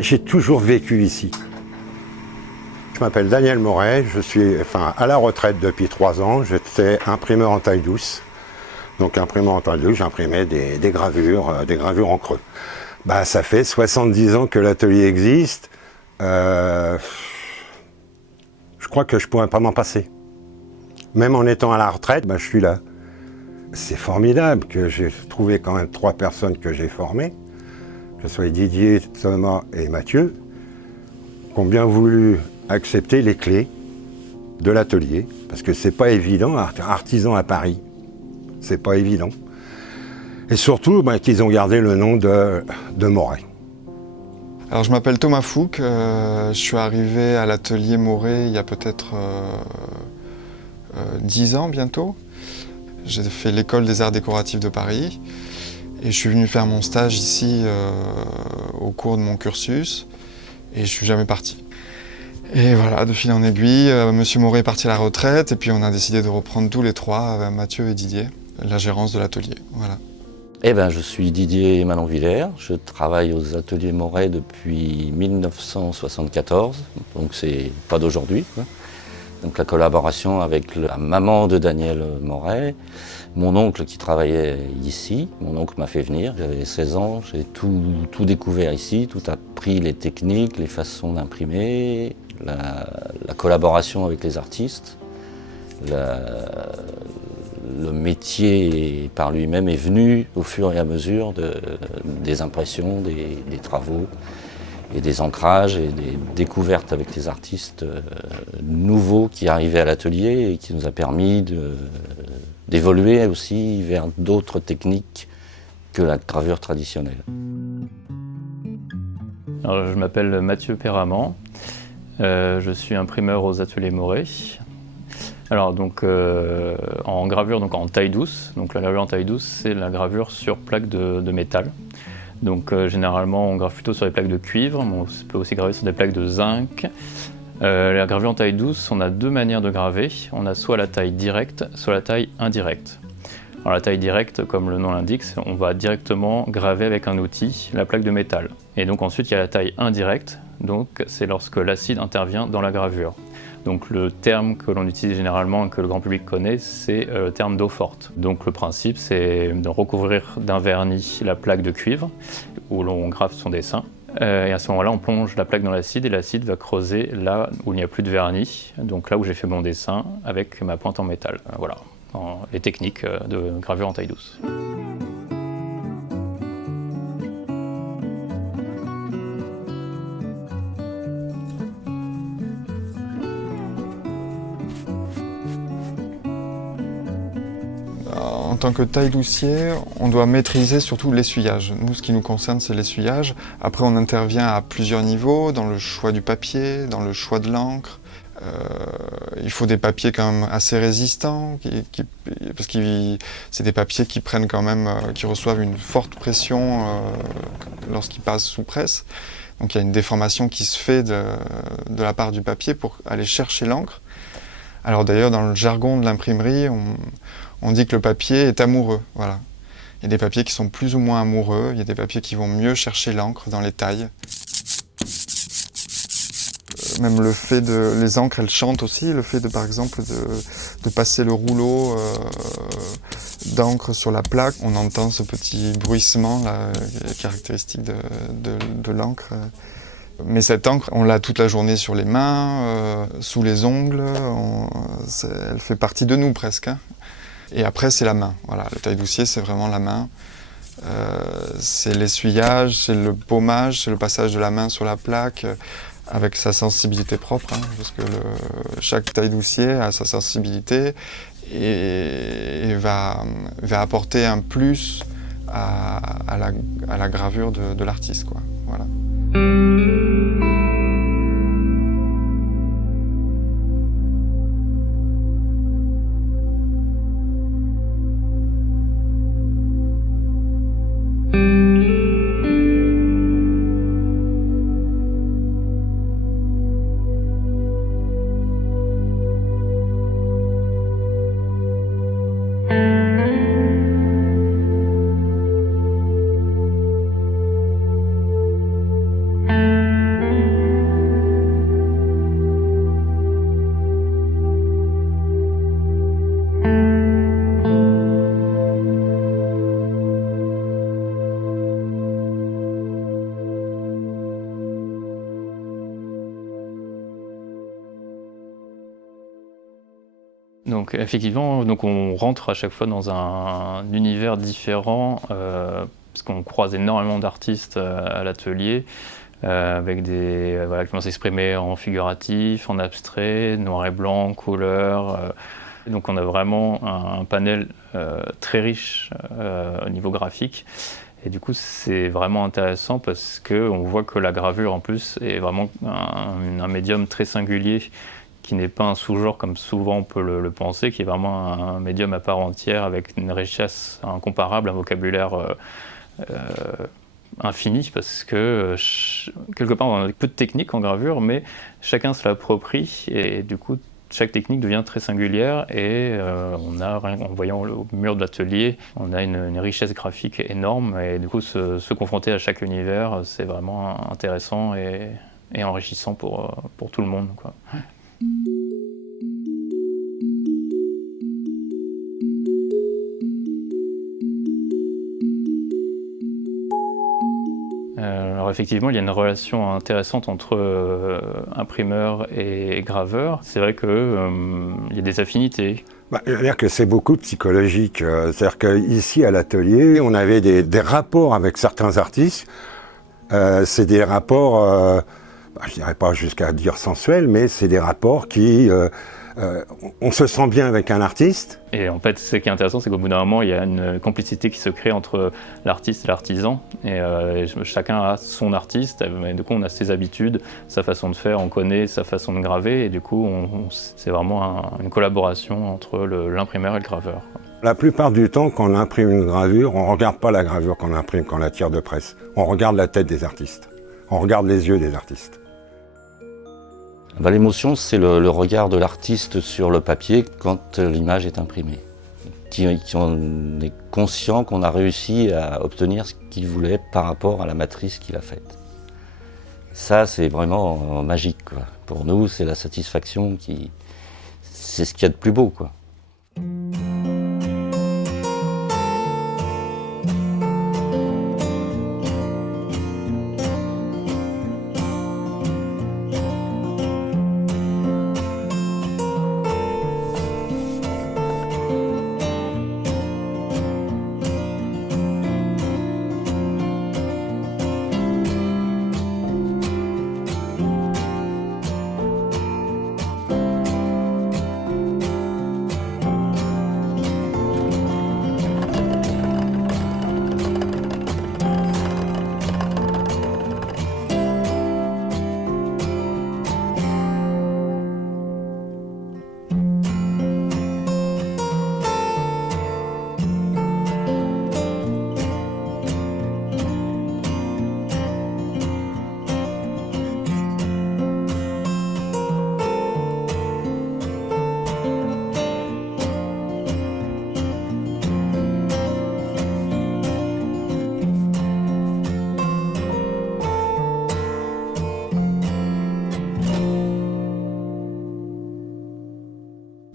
J'ai toujours vécu ici. Je m'appelle Daniel Moret, je suis à la retraite depuis 3 ans. J'étais imprimeur en taille douce. Donc imprimeur en taille douce, j'imprimais des gravures en creux. Ça fait 70 ans que l'atelier existe. Je crois que je ne pourrais pas m'en passer. Même en étant à la retraite, je suis là. C'est formidable que j'ai trouvé quand même 3 personnes que j'ai formées, que ce soit Didier, Thomas et Mathieu, qui ont bien voulu accepter les clés de l'atelier, parce que c'est pas évident, artisan à Paris, c'est pas évident. Et surtout qu'ils ont gardé le nom de Moret. Alors je m'appelle Thomas Fouque, je suis arrivé à l'atelier Moret il y a peut-être 10 ans bientôt. J'ai fait l'école des arts décoratifs de Paris et je suis venu faire mon stage ici au cours de mon cursus et je suis jamais parti. Et voilà, de fil en aiguille, Monsieur Moret est parti à la retraite et puis on a décidé de reprendre tous les 3, Mathieu et Didier, la gérance de l'atelier. Voilà. Je suis Didier Manon-Villers, je travaille aux ateliers Moret depuis 1974, donc c'est pas d'aujourd'hui. Donc la collaboration avec la maman de Daniel Moret, mon oncle qui travaillait ici, mon oncle m'a fait venir, j'avais 16 ans, j'ai tout découvert ici, tout appris, les techniques, les façons d'imprimer, la collaboration avec les artistes, le métier par lui-même est venu au fur et à mesure des impressions, des travaux et des ancrages et des découvertes avec les artistes nouveaux qui arrivaient à l'atelier et qui nous a permis d'évoluer aussi vers d'autres techniques que la gravure traditionnelle. Alors, je m'appelle Mathieu Perramant, je suis imprimeur aux ateliers Moret. Alors donc en gravure en taille douce, donc la gravure en taille douce c'est la gravure sur plaque de métal. Donc généralement on grave plutôt sur des plaques de cuivre, mais on peut aussi graver sur des plaques de zinc. La gravure en taille douce, on a 2 manières de graver, on a soit la taille directe, soit la taille indirecte. Alors la taille directe, comme le nom l'indique, on va directement graver avec un outil la plaque de métal. Et donc ensuite il y a la taille indirecte, donc c'est lorsque l'acide intervient dans la gravure. Donc le terme que l'on utilise généralement et que le grand public connaît, c'est le terme d'eau forte. Donc le principe, c'est de recouvrir d'un vernis la plaque de cuivre où l'on grave son dessin. Et à ce moment-là, on plonge la plaque dans l'acide et l'acide va creuser là où il n'y a plus de vernis, donc là où j'ai fait mon dessin avec ma pointe en métal. Voilà, les techniques de gravure en taille douce. En tant que taille-doucier, on doit maîtriser surtout l'essuyage. Nous, ce qui nous concerne, c'est l'essuyage. Après, on intervient à plusieurs niveaux, dans le choix du papier, dans le choix de l'encre. Il faut des papiers quand même assez résistants, parce que c'est des papiers qui prennent quand même, qui reçoivent une forte pression lorsqu'ils passent sous presse. Donc il y a une déformation qui se fait de la part du papier pour aller chercher l'encre. Alors d'ailleurs, dans le jargon de l'imprimerie, on dit que le papier est amoureux. Voilà. Il y a des papiers qui sont plus ou moins amoureux, il y a des papiers qui vont mieux chercher l'encre dans les tailles. Même le fait les encres, elles chantent aussi, le fait par exemple de passer le rouleau d'encre sur la plaque, on entend ce petit bruissement là, caractéristique de l'encre. Mais cette encre, on l'a toute la journée sur les mains, sous les ongles, elle fait partie de nous presque. Hein. Et après, c'est la main. Voilà, le taille-doucier, c'est vraiment la main. C'est l'essuyage, c'est le paumage, c'est le passage de la main sur la plaque, avec sa sensibilité propre, hein, parce que chaque taille-doucier a sa sensibilité et va apporter un plus à la gravure de l'artiste, quoi. Voilà. Donc effectivement, donc on rentre à chaque fois dans un univers différent, parce qu'on croise énormément d'artistes à l'atelier, avec des voilà, qui vont s'exprimer en figuratif, en abstrait, noir et blanc, couleur. Donc on a vraiment un panel très riche au niveau graphique. Et du coup, c'est vraiment intéressant parce qu'on voit que la gravure, en plus, est vraiment un médium très singulier, qui n'est pas un sous-genre comme souvent on peut le penser, qui est vraiment un médium à part entière avec une richesse incomparable, un vocabulaire infini, parce que quelque part on a peu de techniques en gravure, mais chacun se l'approprie et du coup chaque technique devient très singulière et on a, en voyant le mur de l'atelier, on a une richesse graphique énorme et du coup se confronter à chaque univers, c'est vraiment intéressant et enrichissant pour tout le monde, quoi. Alors effectivement, il y a une relation intéressante entre imprimeur et graveur. C'est vrai qu'il y a des affinités. Je veux dire que c'est beaucoup psychologique. C'est-à-dire qu'ici, à l'atelier, on avait des rapports avec certains artistes. C'est des rapports, je dirais pas jusqu'à dire sensuels, mais c'est des rapports qui... on se sent bien avec un artiste. Et en fait, ce qui est intéressant, c'est qu'au bout d'un moment, il y a une complicité qui se crée entre l'artiste et l'artisan. Et chacun a son artiste, et du coup, on a ses habitudes, sa façon de faire, on connaît sa façon de graver. Et du coup, c'est vraiment une collaboration entre l'imprimeur et le graveur. La plupart du temps, quand on imprime une gravure, on ne regarde pas la gravure qu'on imprime quand on la tire de presse. On regarde la tête des artistes. On regarde les yeux des artistes. L'émotion, c'est le regard de l'artiste sur le papier quand l'image est imprimée. On est conscient qu'on a réussi à obtenir ce qu'il voulait par rapport à la matrice qu'il a faite. Ça, c'est vraiment magique, quoi. Pour nous, c'est la satisfaction c'est ce qu'il y a de plus beau, quoi.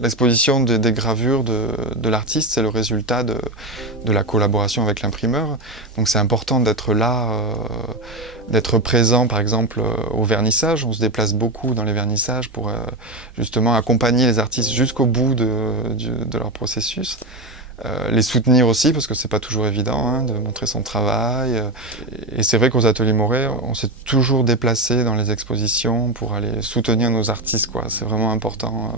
L'exposition des gravures de l'artiste, c'est le résultat de la collaboration avec l'imprimeur. Donc c'est important d'être là, d'être présent par exemple au vernissage. On se déplace beaucoup dans les vernissages pour justement accompagner les artistes jusqu'au bout de leur processus. Les soutenir aussi, parce que c'est pas toujours évident de montrer son travail. Et c'est vrai qu'aux Ateliers Moret, on s'est toujours déplacé dans les expositions pour aller soutenir nos artistes, quoi. C'est vraiment important.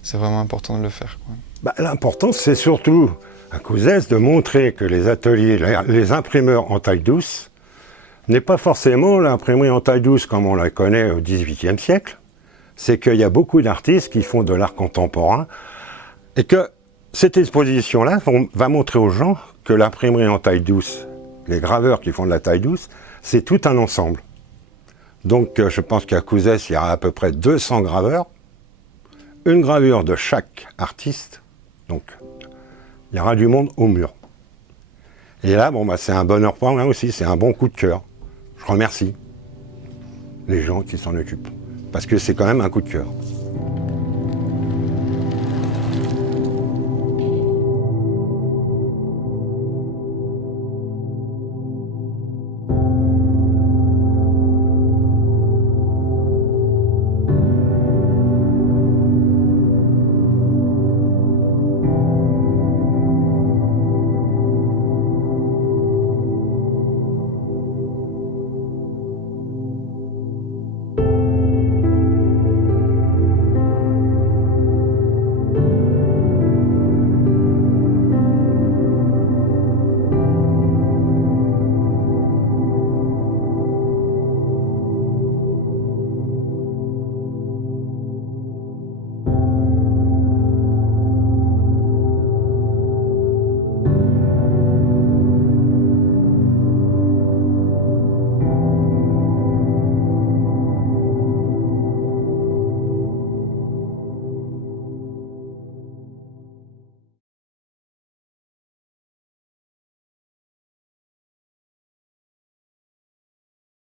C'est vraiment important de le faire, quoi. L'important, c'est surtout à Couzès de montrer que les ateliers, les imprimeurs en taille douce, n'est pas forcément l'imprimerie en taille douce comme on la connaît au XVIIIe siècle. C'est qu'il y a beaucoup d'artistes qui font de l'art contemporain et que cette exposition-là va montrer aux gens que l'imprimerie en taille douce, les graveurs qui font de la taille douce, c'est tout un ensemble. Donc je pense qu'à Couzès, il y aura à peu près 200 graveurs. Une gravure de chaque artiste, donc il y aura du monde au mur. Et là, c'est un bonheur pour moi aussi, c'est un bon coup de cœur. Je remercie les gens qui s'en occupent, parce que c'est quand même un coup de cœur.